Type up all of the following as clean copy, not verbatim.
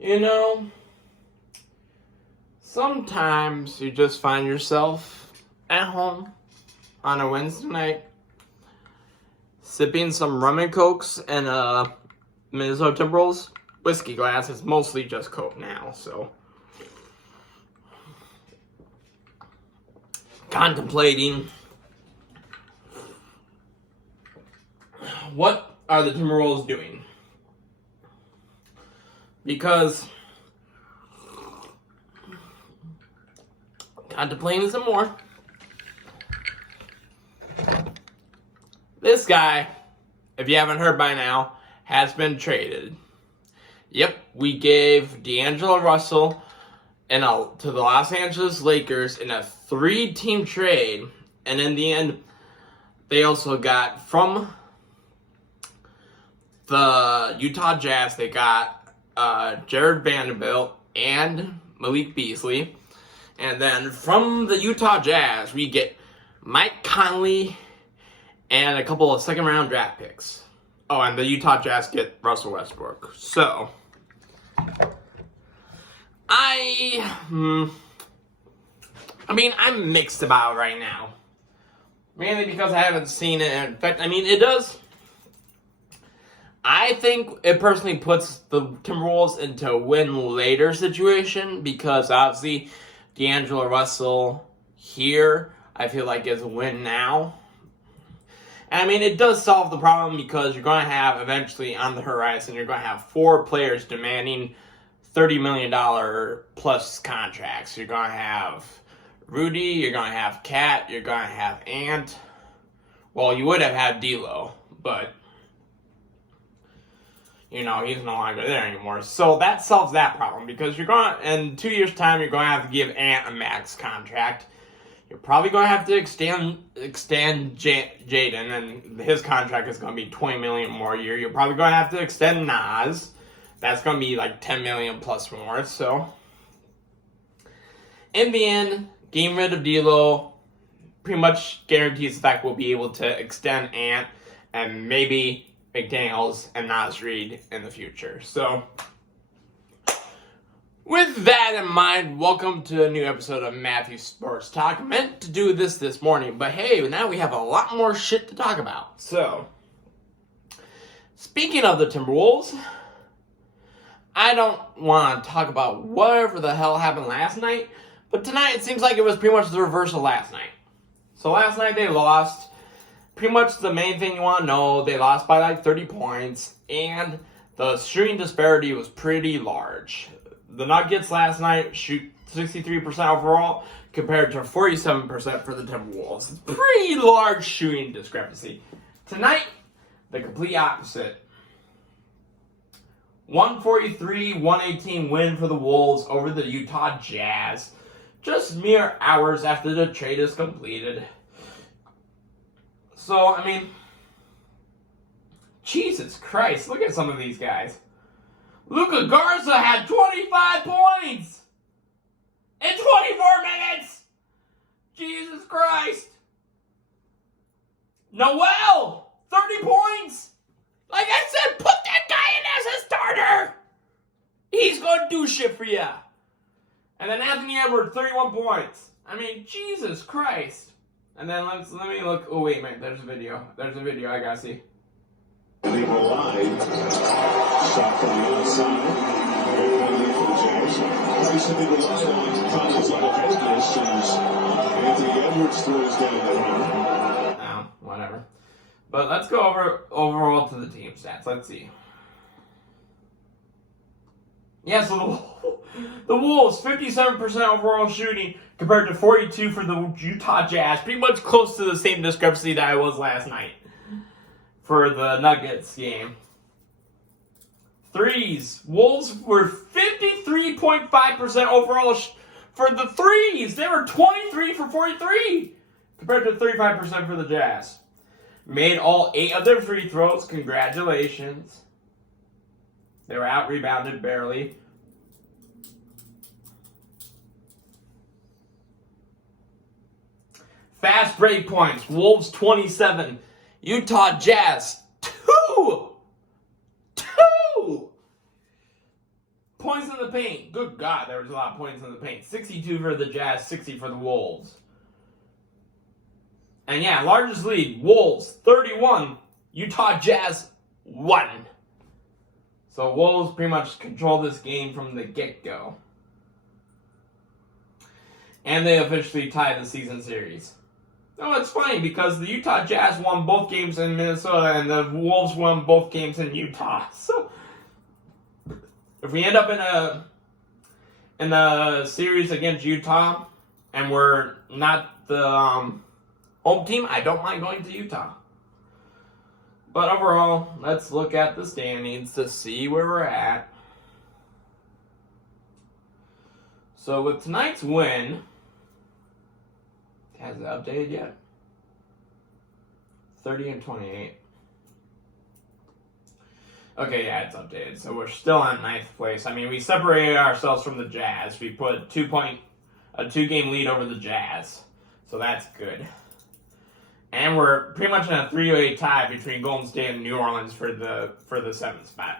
You know, sometimes you just find yourself at home on a Wednesday night, sipping some rum and cokes and Minnesota Timberwolves whiskey glass. It's mostly just Coke now, so contemplating what are the Timberwolves doing? Because contemplating some more. This guy, if you haven't heard by now, has been traded. Yep, we gave D'Angelo Russell to the Los Angeles Lakers in a 3-team trade, and in the end, they also got from the Utah Jazz, they got Jared Vanderbilt and Malik Beasley. And then from the Utah Jazz, we get Mike Conley and a couple of second-round draft picks. Oh, and the Utah Jazz get Russell Westbrook. So, I'm mixed about it right now. Mainly because I haven't seen it. In fact, it does. I think it personally puts the Timberwolves into a win-later situation because obviously D'Angelo Russell here, I feel like is a win now. And it does solve the problem because you're going to have eventually on the horizon, you're going to have 4 players demanding $30 million plus contracts. You're going to have Rudy, you're going to have Cat, you're going to have Ant. Well, you would have had D'Lo, but he's no longer there anymore. So that solves that problem because in 2 years' time, you're going to have to give Ant a max contract. You're probably going to have to extend Jaden, and his contract is going to be $20 million more a year. You're probably going to have to extend Nas. That's going to be like $10 million plus more. So, in the end, getting rid of D'Lo pretty much guarantees the fact we'll be able to extend Ant and maybe McDaniels and Naz Reid in the future. So, with that in mind, welcome to a new episode of Matthews Sports Talk. I meant to do this morning, but hey, now we have a lot more shit to talk about. So, speaking of the Timberwolves, I don't want to talk about whatever the hell happened last night, but tonight it seems like it was pretty much the reverse of last night. So last night they lost. Pretty much the main thing you want to know, they lost by like 30 points, and the shooting disparity was pretty large. The Nuggets last night shoot 63% overall compared to 47% for the Timberwolves. It's pretty large shooting discrepancy. Tonight, the complete opposite. 143-118 win for the Wolves over the Utah Jazz, just mere hours after the trade is completed. So, Jesus Christ, look at some of these guys. Luka Garza had 25 points in 24 minutes. Jesus Christ. Noel, 30 points. Like I said, put that guy in as a starter. He's going to do shit for you. And then Anthony Edwards, 31 points. Jesus Christ. And then let me look. Oh, wait a minute. There's a video. I gotta see. Leave a line. Shot from the outside. Very for the Jazz. Recently relied on Collins like a distance. Anthony Edwards throws down the line. Oh, whatever. But let's go overall to the team stats. Let's see. Yeah, so the Wolves, 57% overall shooting compared to 42% for the Utah Jazz. Pretty much close to the same discrepancy that I was last night for the Nuggets game. Threes. Wolves were 53.5% overall for the threes. They were 23 for 43 compared to 35% for the Jazz. Made all 8 of their free throws. Congratulations. They were out-rebounded barely. Fast break points. Wolves 27. Utah Jazz 2 points in in the paint. Good God, there was a lot of points in the paint. 62 for the Jazz, 60 for the Wolves. And yeah, largest lead, Wolves 31, Utah Jazz 1. So Wolves pretty much control this game from the get-go. And they officially tied the season series. No, it's funny because the Utah Jazz won both games in Minnesota and the Wolves won both games in Utah. So if we end up in a series against Utah and we're not the home team, I don't mind going to Utah. But overall, let's look at the standings to see where we're at. So with tonight's win, has it updated yet? 30-28. Okay, yeah, it's updated. So we're still in ninth place. I mean, we separated ourselves from the Jazz. We put a 2-game lead over the Jazz. So that's good. And we're pretty much in a 3-way tie between Golden State and New Orleans for the 7th spot.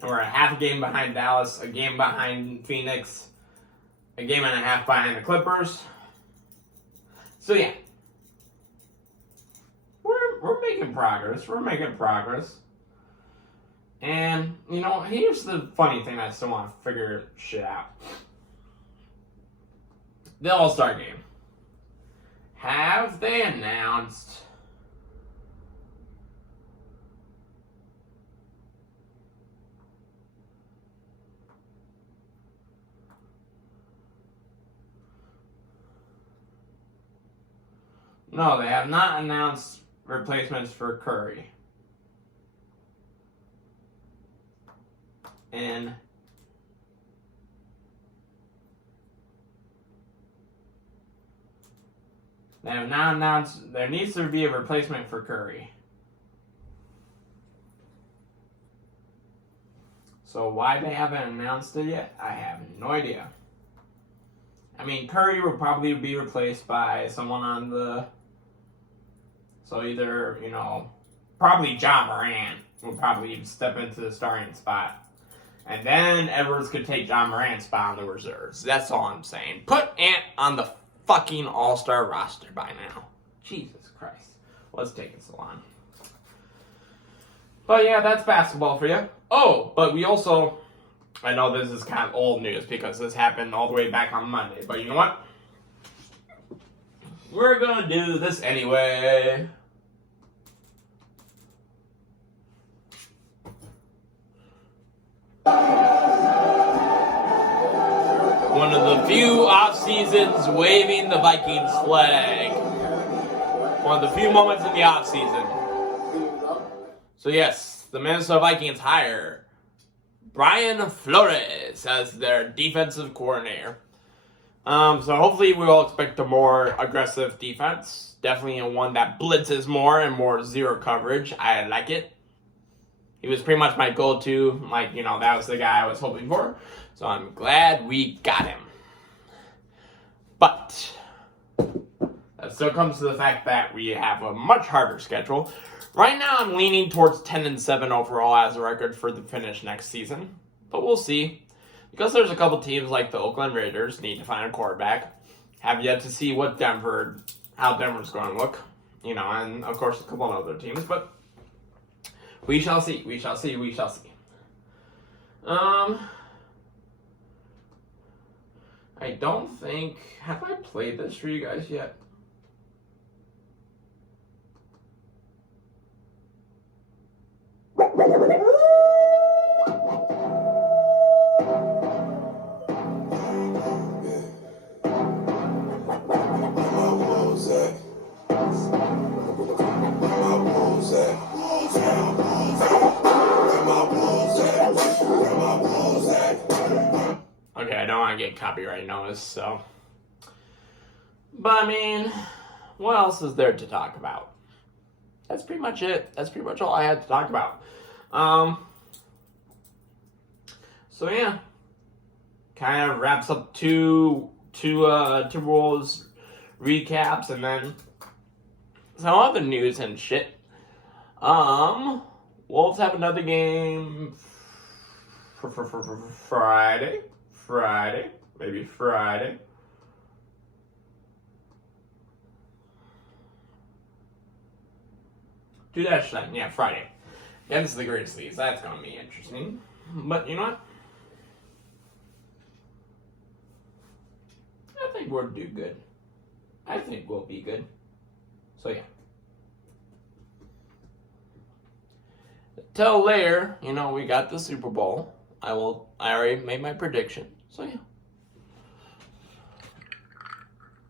And we're a half a game behind Dallas, a game behind Phoenix, a game and a half behind the Clippers. So yeah, we're making progress. We're making progress. And, you know, here's the funny thing I still want to figure shit out. The All-Star game. Have they announced No, they have not announced replacements for Curry. And they have not announced there needs to be a replacement for Curry. So why they haven't announced it yet, I have no idea. I mean, Curry will probably be replaced by someone on the... So either, you know, probably Ja Morant will probably step into the starting spot. And then Edwards could take Ja Morant's spot on the reserves. That's all I'm saying. Put Ant on the fucking All-Star roster by now. Jesus Christ. What's taking so long? But yeah, that's basketball for you. Oh, but we also... I know this is kind of old news because this happened all the way back on Monday. But you know what? We're gonna do this anyway. One of the few off seasons waving the Vikings flag. One of the few moments in the off season. So yes, the Minnesota Vikings hire Brian Flores as their defensive coordinator. So hopefully we will expect a more aggressive defense. Definitely one that blitzes more and more zero coverage. I like it. He was pretty much my go-to. Like, you know, that was the guy I was hoping for. So I'm glad we got him. But that still comes to the fact that we have a much harder schedule. Right now I'm leaning towards 10-7 overall as a record for the finish next season. But we'll see. Because there's a couple teams like the Oakland Raiders need to find a quarterback. Have yet to see how Denver's going to look. You know, and of course a couple of other teams. But we shall see. We shall see. We shall see. I don't think... Have I played this for you guys yet? Okay, I don't want to get copyright notice, so... But, I mean, what else is there to talk about? That's pretty much it. That's pretty much all I had to talk about. So, yeah. Kind of wraps up two Timberwolves recaps, and then some other news and shit. Wolves have another game Friday. Maybe Friday. -9, yeah, Friday. Against the Grizzlies. That's going to be interesting. But you know what? I think we'll do good. I think we'll be good. So, yeah. Till later, you know, we got the Super Bowl. I already made my prediction. So, yeah.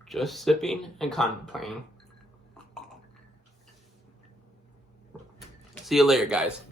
Just sipping and contemplating. See you later, guys.